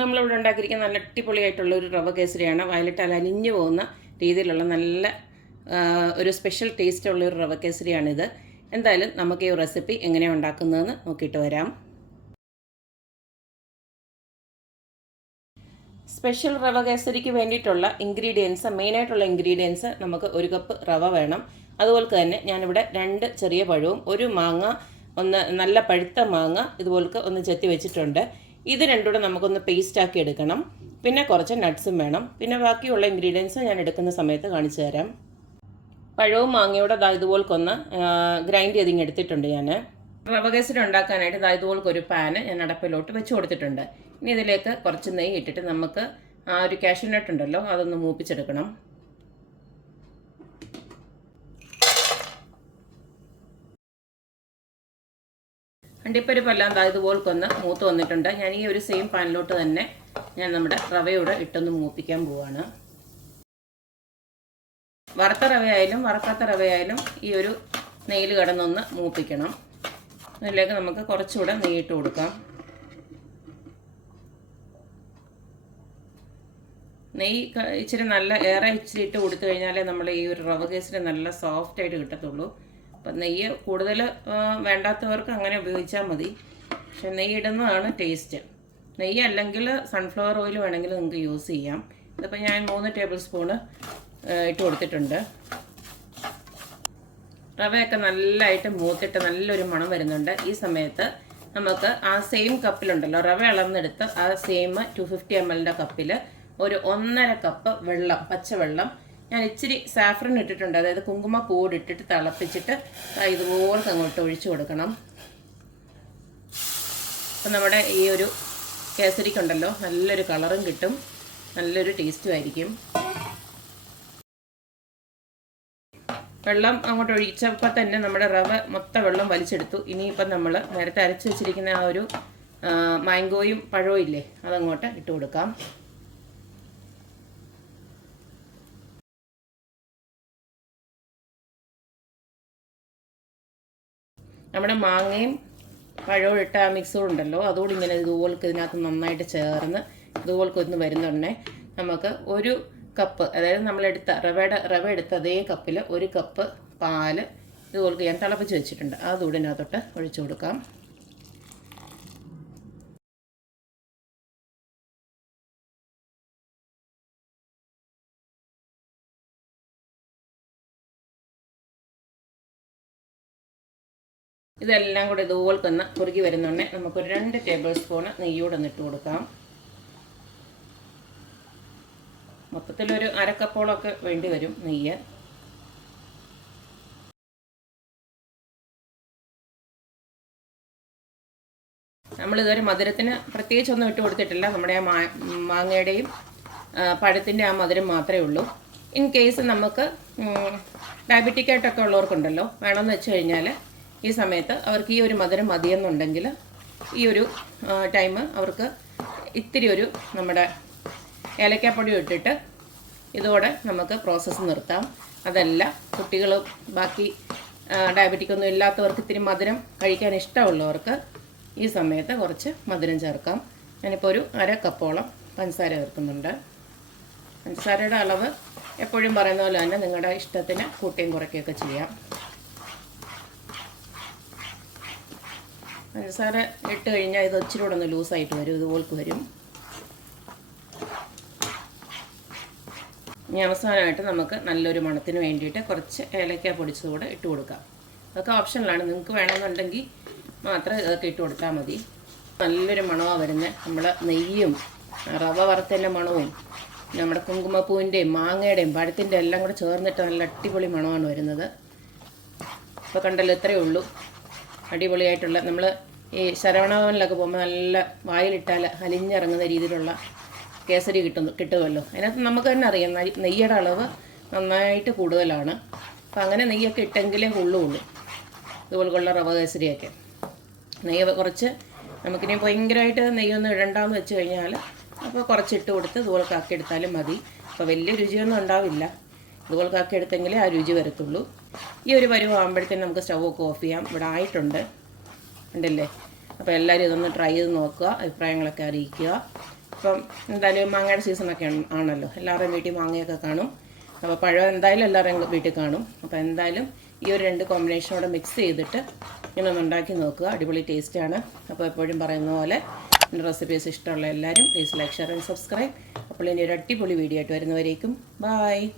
നമ്മളിവിടെ ഉണ്ടാക്കിയിരിക്കുന്ന നല്ല അടിപൊളിയായിട്ടുള്ള ഒരു റവ കേസരിയാണ്. വയലറ്റ് അലഞ്ഞു പോകുന്ന രീതിയിലുള്ള നല്ല ഒരു സ്പെഷ്യൽ ടേസ്റ്റ് ഉള്ള ഒരു റവ കേസരിയാണിത്. എന്തായാലും നമുക്ക് ഈ റെസിപ്പി എങ്ങനെയാണ് ഉണ്ടാക്കുന്നതെന്ന് നോക്കിയിട്ട് വരാം. സ്പെഷ്യൽ റവ കേസരിക്ക് വേണ്ടിയിട്ടുള്ള ഇൻഗ്രീഡിയൻസ് മെയിനായിട്ടുള്ള ഇൻഗ്രീഡിയൻസ് നമുക്ക് ഒരു കപ്പ് റവ വേണം. അതുപോലെ തന്നെ ഞാനിവിടെ രണ്ട് ചെറിയ പഴവും ഒരു മാങ്ങ ഒന്ന് നല്ല പഴുത്ത മാങ്ങ ഇതുപോലത്തെ ഒന്ന് ചെത്തി വെച്ചിട്ടുണ്ട്. ഇത് രണ്ടും കൂടെ നമുക്കൊന്ന് പേസ്റ്റ് ആക്കി എടുക്കണം. പിന്നെ കുറച്ച് നട്ട്സും വേണം. പിന്നെ ബാക്കിയുള്ള ഇൻഗ്രീഡിയൻസ് ഞാൻ എടുക്കുന്ന സമയത്ത് കാണിച്ചു തരാം. പഴവും മാങ്ങയുടെ ദാ ഇതുപോൽക്കൊന്ന് ഗ്രൈൻഡ് ചെയ്തിങ് എടുത്തിട്ടുണ്ട് ഞാൻ റവ കേസരി ഉണ്ടാക്കാനായിട്ട് ദാ ഇതുപോലൊക്കെ ഒരു പാന് ഞാൻ അടപ്പിലോട്ട് വെച്ച് കൊടുത്തിട്ടുണ്ട്. ഇനി ഇതിലേക്ക് കുറച്ച് നെയ്യ് ഇട്ടിട്ട് നമുക്ക് ആ ഒരു കാഷ്യൂനട്ട് ഉണ്ടല്ലോ അതൊന്ന് മൂപ്പിച്ചെടുക്കണം. അണ്ടിപ്പരിപ്പെല്ലാം ദാ മൂത്ത് വന്നിട്ടുണ്ട്. ഞാൻ ഈ ഒരു സെയിം പാനിലോട്ട് തന്നെ ഞാൻ നമ്മുടെ റവയോടെ ഇട്ടൊന്ന് മൂപ്പിക്കാൻ പോവാണ്. വറുത്ത റവയായാലും വറക്കാത്ത റവയായാലും ഈ ഒരു നെയ്യിൽ കിടന്നൊന്ന് മൂപ്പിക്കണം. അതിലേക്ക് നമുക്ക് കുറച്ചുകൂടെ നെയ്യിട്ട് കൊടുക്കാം. നെയ്യ് ഇച്ചിരി നല്ല ഏറെ ഇച്ചിരി ഇട്ട് കൊടുത്തു കഴിഞ്ഞാലേ നമ്മൾ ഈ ഒരു റവ കേസിന് നല്ല സോഫ്റ്റായിട്ട് കിട്ടത്തുള്ളൂ. അപ്പം നെയ്യ് കൂടുതൽ വേണ്ടാത്തവർക്ക് അങ്ങനെ ഉപയോഗിച്ചാൽ മതി. പക്ഷെ നെയ്യ് ഇടുന്നതാണ് ടേസ്റ്റ്. നെയ്യ് അല്ലെങ്കിൽ സൺഫ്ലവർ ഓയിൽ വേണമെങ്കിൽ നിങ്ങൾക്ക് യൂസ് ചെയ്യാം. ഇതിപ്പോൾ ഞാൻ മൂന്ന് ടേബിൾ സ്പൂണ് ഇട്ട് കൊടുത്തിട്ടുണ്ട്. റവയൊക്കെ നല്ലതായിട്ട് മൂത്തിട്ട് നല്ലൊരു മണം വരുന്നുണ്ട്. ഈ സമയത്ത് നമുക്ക് ആ സെയിം കപ്പിലുണ്ടല്ലോ റവ ഇളന്നെടുത്ത് ആ സെയിം ടു ഫിഫ്റ്റി എം എല്ലിന്റെ കപ്പിൽ ഒരു ഒന്നര കപ്പ് വെള്ളം പച്ചവെള്ളം ഞാൻ ഇച്ചിരി സാഫ്രൻ ഇട്ടിട്ടുണ്ട്. അതായത് കുങ്കുമ പൂട് ഇട്ടിട്ട് തിളപ്പിച്ചിട്ട് ഇതുപോലെ അങ്ങോട്ട് ഒഴിച്ചു കൊടുക്കണം. അപ്പം നമ്മുടെ ഈ ഒരു കേസരിക്കുണ്ടല്ലോ നല്ലൊരു കളറും കിട്ടും. നല്ലൊരു ടേസ്റ്റും ആയിരിക്കും. വെള്ളം അങ്ങോട്ട് ഒഴിച്ചപ്പോൾ തന്നെ നമ്മുടെ റവ മൊത്തം വെള്ളം വലിച്ചെടുത്തു. ഇനിയിപ്പം നമ്മൾ നേരത്തെ അരച്ച് വെച്ചിരിക്കുന്ന ആ ഒരു മാംഗോയും പഴവും ഇല്ലേ അതങ്ങോട്ട് ഇട്ട് കൊടുക്കാം. നമ്മുടെ മാങ്ങയും പഴവും ഇട്ട ആ മിക്സറും ഉണ്ടല്ലോ. അതുകൂടി ഇങ്ങനെ ഇതുപോലെ ഇതിനകത്ത് നന്നായിട്ട് ചേർന്ന് ഇതുപോലെ ഒന്ന് വരുന്നുണ്ടേ നമുക്ക് ഒരു കപ്പ് അതായത് നമ്മളെടുത്ത റവയുടെ റവ എടുത്ത അതേ കപ്പിൽ ഒരു കപ്പ് പാൽ ഇതുപോലെ ഞാൻ തിളപ്പിച്ച് വെച്ചിട്ടുണ്ട്. അതുകൂടി ഇതിനകത്തോട്ട് ഒഴിച്ചു കൊടുക്കാം. ഇതെല്ലാം കൂടെ ഇതുപോലെ തന്നെ കുറുകി വരുന്നുണ്ടേ. നമുക്കൊരു രണ്ട് ടേബിൾ സ്പൂണ് നെയ്യൂടെ ഒന്ന് ഇട്ട് കൊടുക്കാം. മൊത്തത്തിലൊരു അരക്കപ്പോളൊക്കെ വേണ്ടി വരും നെയ്യ്. നമ്മളിതൊരു മധുരത്തിന് പ്രത്യേകിച്ചൊന്നും ഇട്ട് കൊടുത്തിട്ടില്ല. നമ്മുടെ ആ മാങ്ങയുടെയും പഴത്തിന്റെ ആ മധുരം മാത്രമേ ഉള്ളൂ. ഇൻ കേസ് നമുക്ക് ഡയബറ്റിക് ആയിട്ടൊക്കെ ഉള്ളവർക്കുണ്ടല്ലോ വേണമെന്ന് വെച്ച് കഴിഞ്ഞാൽ ഈ സമയത്ത് അവർക്ക് ഈ ഒരു മധുരം മതിയെന്നുണ്ടെങ്കിൽ ഈ ഒരു ടൈം അവർക്ക് ഇത്തിരി ഒരു നമ്മുടെ ഏലക്കാപ്പൊടി ഇട്ടിട്ട് ഇതോടെ നമുക്ക് പ്രോസസ്സ് നിർത്താം. അതല്ല കുട്ടികൾ ബാക്കി ഡയബറ്റിക് ഒന്നും ഇല്ലാത്തവർക്ക് ഇത്തിരി മധുരം കഴിക്കാൻ ഇഷ്ടമുള്ളവർക്ക് ഈ സമയത്ത് കുറച്ച് മധുരം ചേർക്കാം. ഞാനിപ്പോൾ ഒരു അര കപ്പോളം പഞ്ചസാര ചേർക്കുന്നുണ്ട്. പഞ്ചസാരയുടെ അളവ് എപ്പോഴും പറയുന്ന പോലെ തന്നെ നിങ്ങളുടെ ഇഷ്ടത്തിന് കൂട്ടിയും കുറയ്ക്കുകയൊക്കെ ചെയ്യാം. പഞ്ചസാര ഇട്ട് കഴിഞ്ഞാൽ ഇത് ഇച്ചിരി കൂടെ ഒന്ന് ലൂസായിട്ട് വരും ഇതുപോലെ വരും. ഇനി അവസാനമായിട്ട് നമുക്ക് നല്ലൊരു മണത്തിന് വേണ്ടിയിട്ട് കുറച്ച് ഏലക്ക പൊടിച്ചതുകൂടെ ഇട്ട് കൊടുക്കാം. അതൊക്കെ ഓപ്ഷനിലാണ്. നിങ്ങൾക്ക് വേണമെന്നുണ്ടെങ്കിൽ മാത്രം ഇതൊക്കെ ഇട്ട് കൊടുത്താൽ മതി. നല്ലൊരു മണമാണ് വരുന്നത് നമ്മൾ നെയ്യും റവ വറുത്തതിന്റെ മണവും നമ്മുടെ കുങ്കുമപ്പൂവിന്റെയും മാങ്ങയുടെയും പഴത്തിന്റെ എല്ലാം കൂടെ ചേർന്നിട്ട് നല്ല അടിപൊളി മണമാണ് വരുന്നത്. ഇപ്പോൾ കണ്ടല്ലോ ഇത്രയേ ഉള്ളൂ. അടിപൊളിയായിട്ടുള്ള നമ്മൾ ഈ ശരവണഭവനിലൊക്കെ പോകുമ്പോൾ നല്ല വായിലിട്ടാൽ അലിഞ്ഞിറങ്ങുന്ന രീതിയിലുള്ള കേസരി കിട്ടുന്നു കിട്ടുമല്ലോ അതിനകത്ത് നമുക്ക് തന്നെ അറിയാം നെയ്- നെയ്യുടെ അളവ് നന്നായിട്ട് കൂടുതലാണ്. അപ്പം അങ്ങനെ നെയ്യൊക്കെ ഇട്ടെങ്കിലേ ഉള്ളുള്ളൂ ഇതുപോലുള്ള റവ കേസരിയൊക്കെ. നെയ്യ് കുറച്ച് നമുക്കിനി ഭയങ്കരമായിട്ട് നെയ്യൊന്നും ഇടണ്ടെന്ന് വെച്ച് കഴിഞ്ഞാൽ അപ്പോൾ കുറച്ച് ഇട്ട് കൊടുത്ത് ഇതുപോലെ കാക്കിയെടുത്താലും മതി. അപ്പോൾ വലിയ രുചിയൊന്നും ഉണ്ടാവില്ല. ഇതുപോലെ കാക്കിയെടുത്തെങ്കിലേ ആ രുചി വരത്തുള്ളൂ. ഈ ഒരു പരുവാകുമ്പോഴത്തേനും നമുക്ക് സ്റ്റൗ ഒക്കെ ഓഫ് ചെയ്യാം. ഇവിടെ ആയിട്ടുണ്ട്. ഉണ്ടല്ലേ? അപ്പോൾ എല്ലാവരും ഇതൊന്ന് ട്രൈ ചെയ്ത് നോക്കുക. അഭിപ്രായങ്ങളൊക്കെ അറിയിക്കുക. അപ്പം എന്തായാലും മാങ്ങയുടെ സീസണൊക്കെ ആണ്- ആണല്ലോ. എല്ലാവരുടെയും വീട്ടിൽ മാങ്ങയൊക്കെ കാണും. അപ്പോൾ പഴം എന്തായാലും എല്ലാവരുടെയും വീട്ടിൽ കാണും. അപ്പോൾ എന്തായാലും ഈ ഒരു രണ്ട് കോമ്പിനേഷനോടെ മിക്സ് ചെയ്തിട്ട് ഇങ്ങനെ ഒന്ന് ഉണ്ടാക്കി നോക്കുക. അടിപൊളി ടേസ്റ്റാണ് അപ്പോൾ എപ്പോഴും പറയുന്ന പോലെ എന്റെ റെസിപ്പീസ് ഇഷ്ടമുള്ള എല്ലാവരും please like share and subscribe അപ്പോൾ ഇനി ഒരു അടിപൊളി വീഡിയോ ആയിട്ട് വരുന്നവരേക്കും. ബായ്